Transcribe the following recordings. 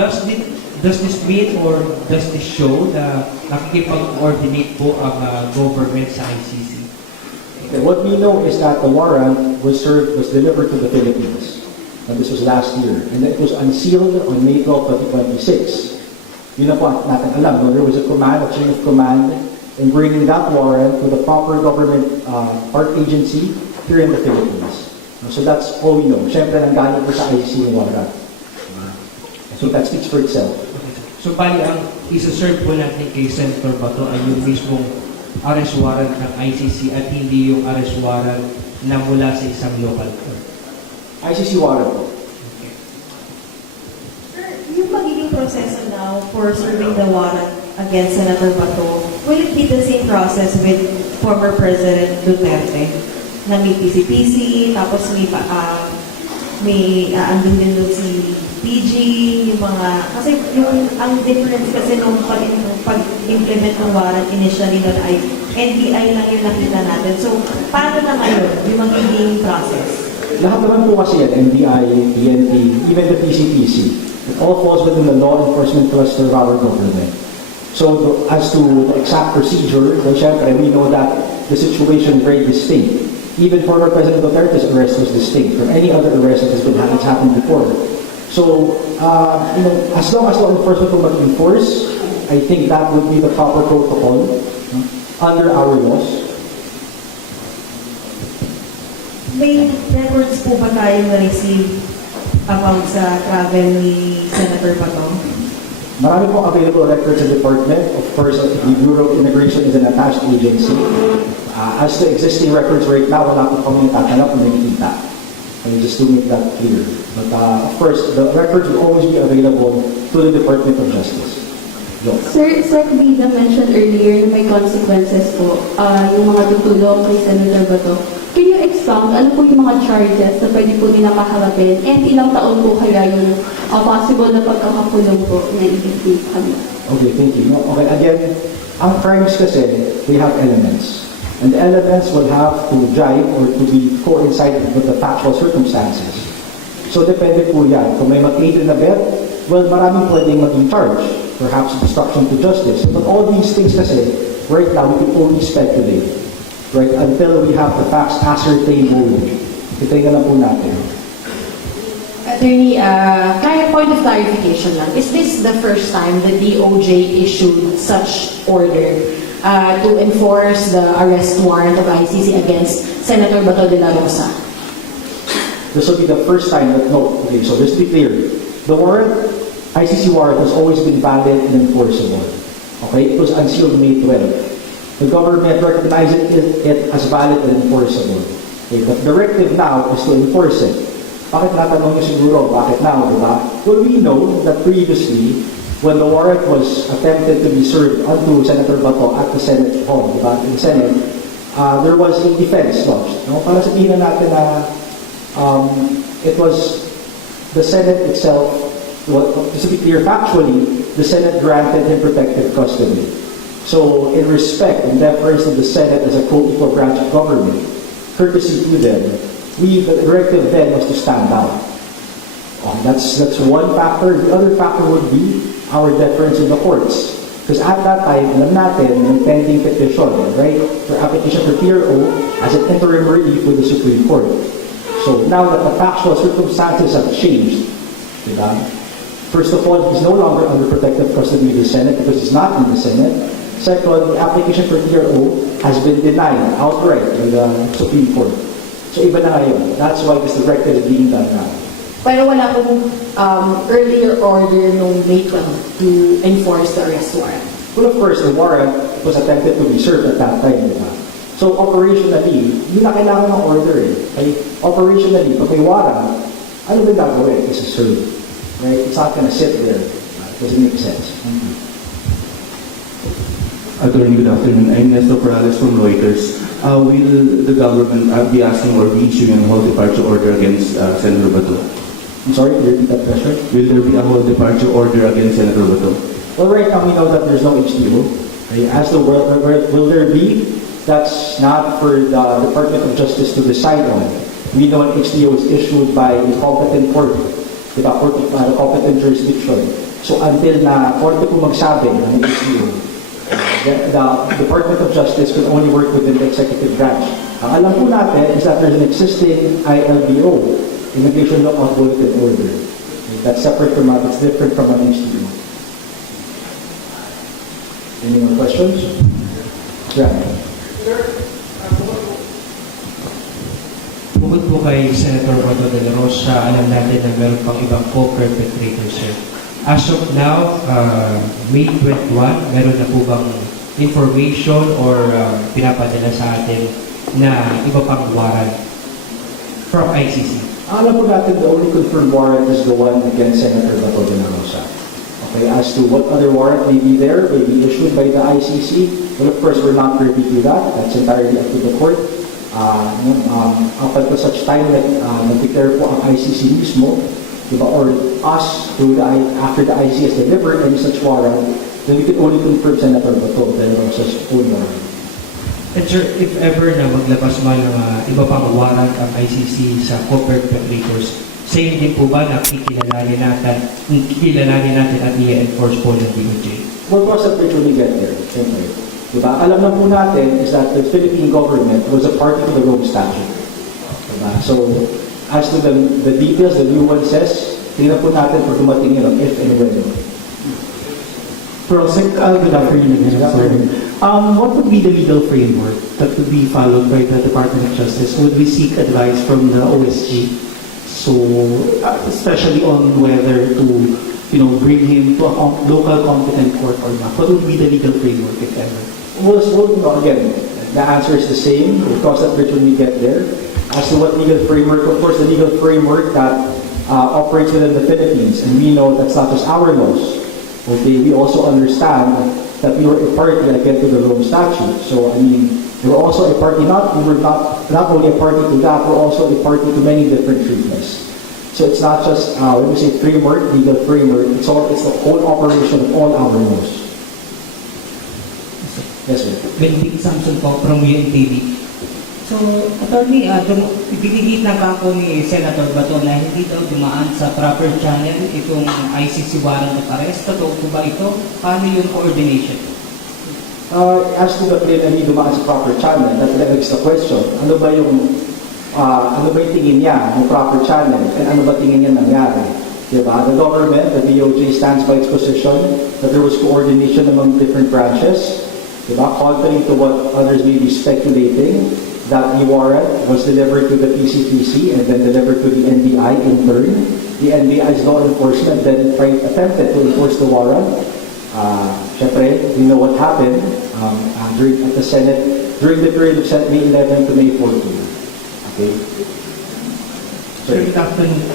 does this mean or does this show na nakikipag-coordinate po ang government sa ICC? Okay, what we know is that the warrant was delivered to the Philippines. And this was last year. And it was unsealed on May 12, 2026. Yun na po natin alam. No? There was a chain of command in bringing that warrant to the proper government part agency here in the Philippines. So that's all we know. Siyempre, nanggaling po sa ICC yung warrant. So that speaks for itself. So bali ang isa-serve po natin kay Senator Bato ay yung mismong arrest warrant ng ICC at hindi yung arrest warrant na mula sa isang local court. ICC warrant po. Okay. Sir, yung magiging proseso now for serving the warrant against Senator Bato, will it be the same process with former President Duterte? Na may PCPC, tapos may andun din doon si PG, yung mga, kasi ang difference kasi nung pag-implement ng warrant initially nun ay NBI lang yung nakita natin. So, paano na ngayon yung magiging process? Lahat naman po kasi yan, NBI, PNP, even the PCPC. It all falls within the law enforcement cluster of our government. So, as to the exact procedure, then syempre, we know that the situation is very distinct. Even former President Duterte's arrest was distinct from any other arrest that has happened before. So, as long as law enforcement will enforce, I think that would be the proper protocol under our laws. May records po ba tayong na-receive about sa travel ni Senator Bato? Marami pong available records sa department. Of course, the Bureau of Immigration is an attached agency. As to existing records right now, wala po kami tatanggap kung nakikita. And just to make that clear. But of course, the records will always be available to the Department of Justice. Sir, Bida mentioned earlier na may consequences po yung mga tutulong kay Senator Bato. Can you expound ano po yung mga charges na pwede po nilang kaharapin and ilang taon po kaya yung possible na pagkakakulong po na ibigay sa kanila? Okay, thank you. No, okay, again, ang crimes kasi, they have elements. And the elements will have to jive or to be coincided with the factual circumstances. So depende po yan. Kung may mag-aid and abet, well, maraming pwedeng maging charge. Perhaps obstruction to justice. But all these things kasi, right now, we can only speculate. Right? Until we have the facts ascertained fully. Itayin na lang po natin. Attorney, point of clarification lang. Is this the first time the DOJ issued such order to enforce the arrest warrant of ICC against Senator Bato de la Rosa? This will be the first time that, no, okay, so let's be clear. The warrant, ICC warrant has always been valid and enforceable. Okay, it was unsealed May 12. The government recognized it as valid and enforceable. Okay, the directive now is to enforce it. Bakit natanong nyo siguro, bakit now, di ba? Well, we know that previously, when the warrant was attempted to be served onto Senator Bato at the Senate Hall, di ba, in the Senate, there was a defense lodged. No? Para sabihin na natin na it was the Senate itself, well, to be clear, factually, the Senate granted him protective custody. So, in respect and deference to the Senate as a co-equal branch of government, courtesy to them, the directive then was to stand down. That's one factor. The other factor would be our deference in the courts. Because at that time, alam natin, yung pending petition, right, for application for PRO as an interim relief with the Supreme Court. So now that the factual circumstances have changed, diba? First of all, he's no longer under protective custody of the Senate because he's not in the Senate. Second, the application for PRO has been denied outright by the Supreme Court. So iba na ngayon. That's why this directive is being done now. Pero wala pong earlier order nung May 12 to enforce the arrest warrant. Well, of course, the warrant was attempted to be served at that time, diba? So operationally, hindi na kailangan ng order eh. Ay, operationally, pag may warrant, ano ba gagawin? It's a serve. Right? It's not gonna sit there. It doesn't make sense. Attorney, good afternoon. I'm Nestor Perales from Reuters. Will the government be asking or be issuing a whole departure order against Senator Bato? I'm sorry, can you repeat that question? Will there be a whole departure order against Senator Bato? Well, right now we know that there's no HTO. Okay? As to will there be, that's not for the Department of Justice to decide on. We know an HTO is issued by a competent court, with a competent jurisdiction. So until na korte po magsabi ng HDO, the Department of Justice will only work within the executive branch. Ang alam po natin is that there's an existing ILBO, Immigration Law of Bulletin Order. That's separate from that, it's different from an HDO. Any more questions? Yeah. Bukod po kay Senator Bato de la Rosa, alam natin na meron pang ibang co-perpetrators, sir. As of now, May 21, meron na po bang information or pinapadala sa atin na iba pang warrant from ICC? Alam po natin, the only confirmed warrant is the one against Senator Bato de la Rosa. Okay, as to what other warrant may be there, may be issued by the ICC, well, of course, we're not privy to that. That's entirely up to the court. Up until such time that nag-declare po ang ICC mismo, diba, or us, after the ICC has delivered any such warrant, then we can only confirm Senator Bato de la Rosa's own warrant. And sir, if ever na maglabas man ng iba pang warrant ang ICC sa co-perpetrators, same din po ba na kikilalanin natin at i-enforce po ng DOJ? What was the bridge when we get there? Siyempre. Diba? Alam na po natin is that the Philippine government was a party to the Rome Statute. Diba? So, as to the details, the nuances, tingnan po natin kung dumating yun, if and when. Prosec, good afternoon again, sir. What would be the legal framework that would be followed by the Department of Justice? Would we seek advice from the OSG? So, especially on whether to, bring him to a local competent court or not. What would be the legal framework, if ever? Well, again, the answer is the same. We'll cross that bridge when we get there. As to what legal framework, of course, the legal framework that operates within the Philippines, and we know that's not just our laws. Okay, we also understand that we were a party again to the Rome Statute. So, we were also a party, we were not only a party to that, we're also a party to many different treaties. So it's not just, when we say framework, legal framework, it's the whole operation of all our laws. Yes, sir. Benedict Samson po from UNTV. So, attorney, ibinigit na ba ako ni Senator Bato na hindi daw dumaan sa proper channel itong ICC warrant of arrest? Totoo po ba ito? Paano yung coordination? As to the claim na hindi dumaan sa proper channel, that begs the question, ano ba yung tingin niya ng proper channel and ano ba tingin niya nangyari? Diba? The government, the DOJ stands by its position that there was coordination among different branches. Diba? Contrary to what others may be speculating, that the warrant was delivered to the PCPC and then delivered to the NBI in turn. The NBI's law enforcement then attempted to enforce the warrant. Syempre, we know what happened at the Senate during the period of May 11 to May 14. Okay? Sir, good afternoon.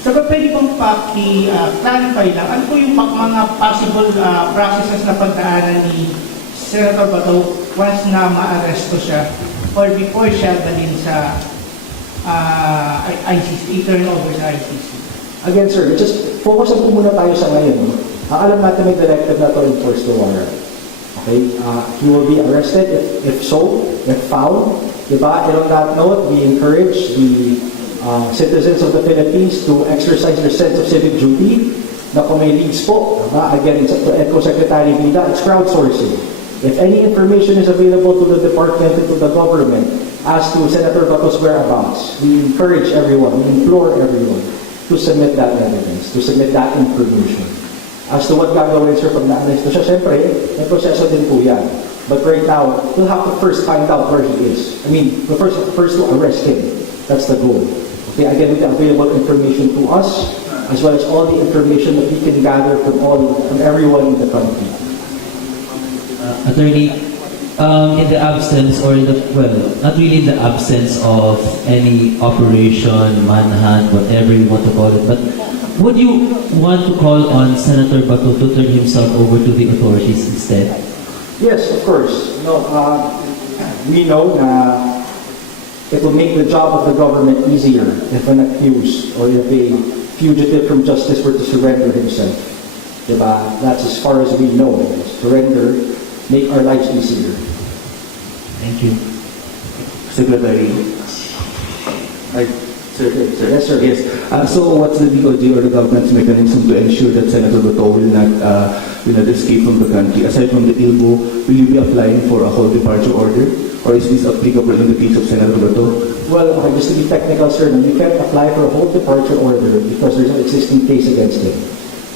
So, pwede kong clarify lang, ano po yung mga possible processes na pagdaanan ni Senator Bato once na ma-arresto siya or before siya dalhin sa ICC, turn over sa ICC? Again, sir, just focus po muna tayo sa ngayon. Alam natin may directive na to enforce the warrant. Okay? He will be arrested if found. Diba? And on that note, we encourage the citizens of the Philippines to exercise their sense of civic duty na kung may leads po. Again, to echo Secretary Vida, it's crowdsourcing. If any information is available to the department and to the government as to Senator Bato's whereabouts, we encourage everyone, we implore everyone to submit that evidence, to submit that information. As to what gagawin, sir, pag na-arresto siya, syempre, may proseso din po yan. But right now, we'll have to first find out where he is. The first to arrest him. That's the goal. Okay, again, with the available information to us, as well as all the information that we can gather from everyone in the country. Attorney, in the absence not really in the absence of any operation, manhunt, whatever you want to call it, but would you want to call on Senator Bato to turn himself over to the authorities instead? Yes, of course. We know that it will make the job of the government easier if an accused or if a fugitive from justice were to surrender himself. Diba? That's as far as we know. Surrender, make our lives easier. Thank you. Secretary, Sir, Yes, sir. Yes. So what's the DOJ or the government's mechanism to ensure that Senator Bato will not escape from the country? Aside from the ILBO, will you be applying for a whole departure order? Or is this applicable in the case of Senator Bato? Well, okay, just to be technical, sir, no, you can't apply for a whole departure order because there's an existing case against him.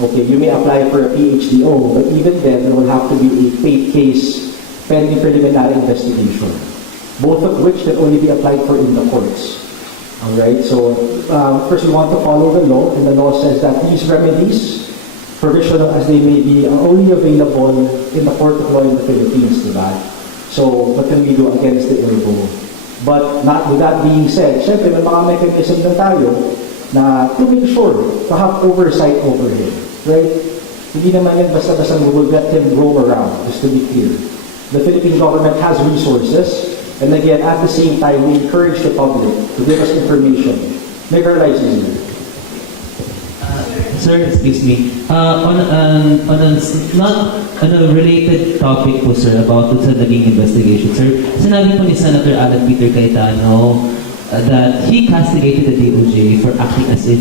Okay, you may apply for a PHDO, but even then, there will have to be a paid case pending preliminary investigation, both of which can only be applied for in the courts. All right, so first we want to follow the law, and the law says that these remedies, provisional as they may be, are only available in the court of law in the Philippines, diba? So, what can we do against the ILBO? But not with that being said, syempre may mga mechanism na tayo na to make sure to have oversight over him, right? Hindi naman yan basta-basta we will let him roam around, just to be clear. The Philippine government has resources, and again, at the same time, we encourage the public to give us information, make our lives easier. Sir, excuse me. On a related topic po, sir, about sa naging investigation, sir, sinabi po ni Senator Alan Peter Cayetano that he castigated the DOJ for acting as if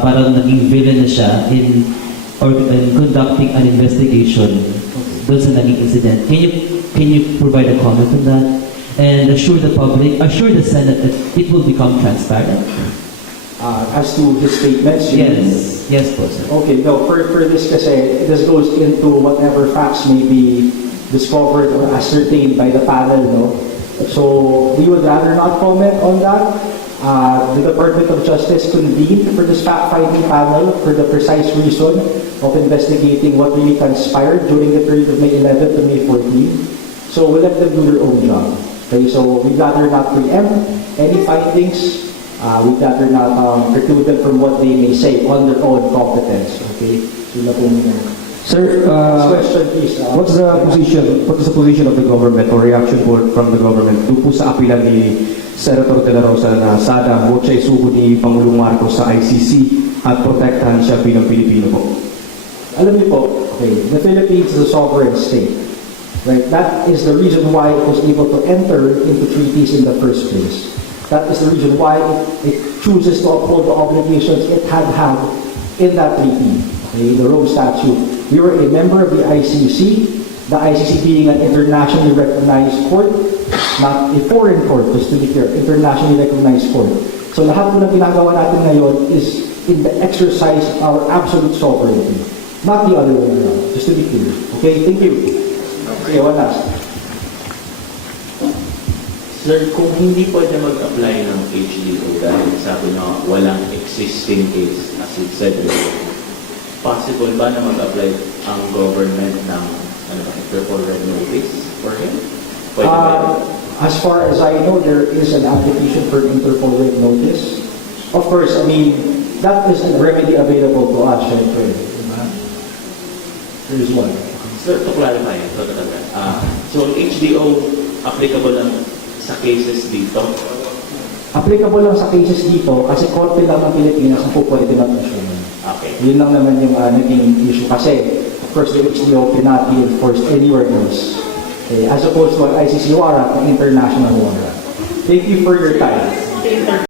parang naging villain na siya in conducting an investigation doon sa naging incident. Can you provide a comment on that and assure the public, assure the Senate that it will become transparent? As to his statements, you mean? Yes po, sir. Okay, no, for this kasi, this goes into whatever facts may be discovered or ascertained by the panel, no? So, we would rather not comment on that. The Department of Justice convened for this fact-finding panel for the precise reason of investigating what really transpired during the period of May 11 to May 14. So, we'll let them do their own job. Okay, so we'd rather not preempt any findings. We'd rather not preclude them from what they may say on their own competence. Okay? So, na pong, Sir, next question, please. what is the position of the government or reaction from the government doon po sa apela ni Senator De La Rosa na sana huwag siya isuko ni Pangulong Marcos sa ICC at protektahan siya bilang Pilipino po? Alam niyo po, okay, the Philippines is a sovereign state. Right? That is the reason why it was able to enter into treaties in the first place. That is the reason why it chooses to uphold the obligations it had in that treaty, okay, the Rome Statute. We were a member of the ICC being an internationally recognized court, not a foreign court, just to be clear, internationally recognized court. So lahat po ng ginagawa natin ngayon is in the exercise of our absolute sovereignty, not the other way around, just to be clear. Okay, thank you. Okay, one last. Sir, kung hindi pwede mag-apply ng HDO dahil sabi nyo walang existing case as it said before, possible ba na mag-apply ang government ng interpol red notice for him? Pwede ba? As far as I know, there is an application for Interpol red notice. Of course, I mean, that is a remedy available to us, syempre. Diba? There is one. Sir, to clarify, so HDO applicable lang sa cases dito? Applicable lang sa cases dito kasi korte lang ng Pilipinas ang po pwede mag-issue. Okay. Yun lang naman yung naging issue kasi of course the HDO cannot be enforced anywhere else. Okay, as opposed to an ICC warrant, an international warrant. Thank you for your time.